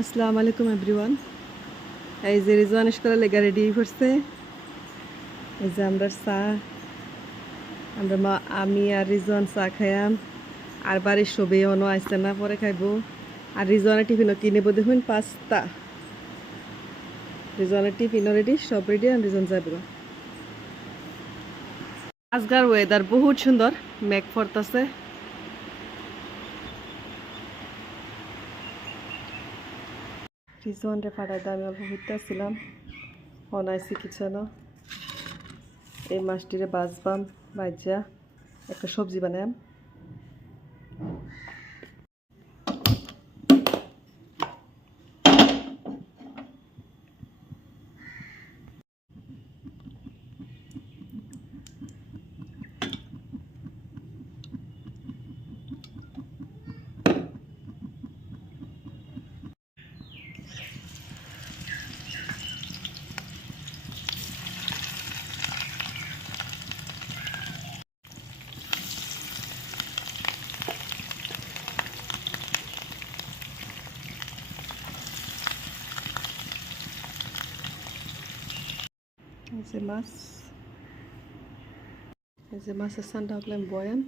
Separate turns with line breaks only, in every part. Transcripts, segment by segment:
আসসালামু আলাইকুম এভরিওয়ান। এই যে রিজওয়ান করে লেগা রেডি করছে। এই যে আমরা চা, আমরা মা, আমি আর রিজওয়ান চা খাইয়াম। আর বাড়ির সবে অনো আসছে না, পরে খাইবো। আর রিজওয়ানের টিফিনও কিনেব দেখুন, পাঁচটা। রিজওয়ানের টিফিনও রেডি সব রেডি আর রিজন যাব আজকার ওয়েদার বহুত সুন্দর, মেঘ পড়তেছে রিজন রে পাড়ায় আমি অল্প ঘুরতে আসছিলাম অনাইসি কিচেনও। এই মাছটিরে বাজবাম বাজ্যা একটা সবজি বানাম। যে মাছ যে মাছের সানটা বয়ান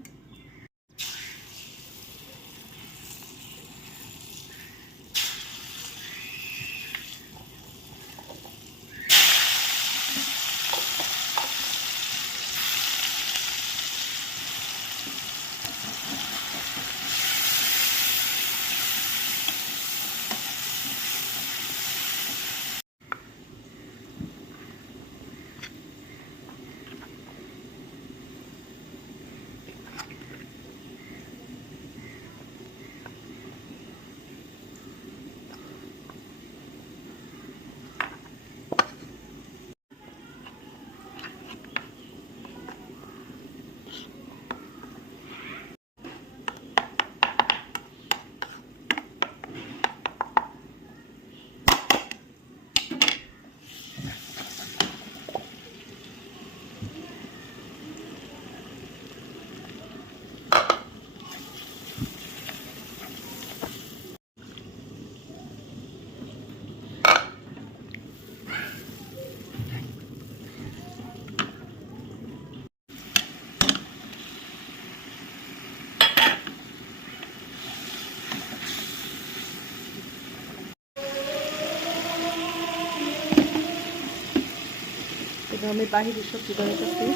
আমি বাহিরের সবজি বানাইতেছি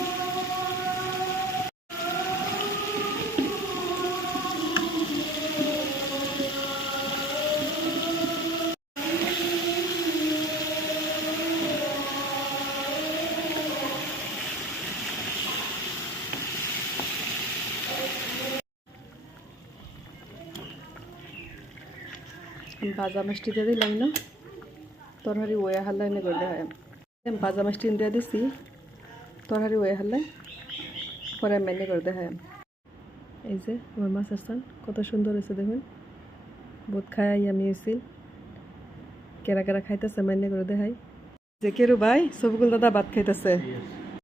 ভাজা মিষ্টি দিয়ে দিলাম না। তরহারি ওয়া হাল্লা এনে দেয় ভাজা মাছটি দিয়ে দিছি তরহারি হয়ে হলে পরে মেনে করে দেখায় এই যে আমার মাছ আসতাম কত সুন্দর হয়েছে দেখুন বহুত খাই আমি এসেছিল কেরা কেরা খাইতেছে মেনে করে দেখাই যে কেরু ভাই সবগুল দাদা ভাত খাইতেছে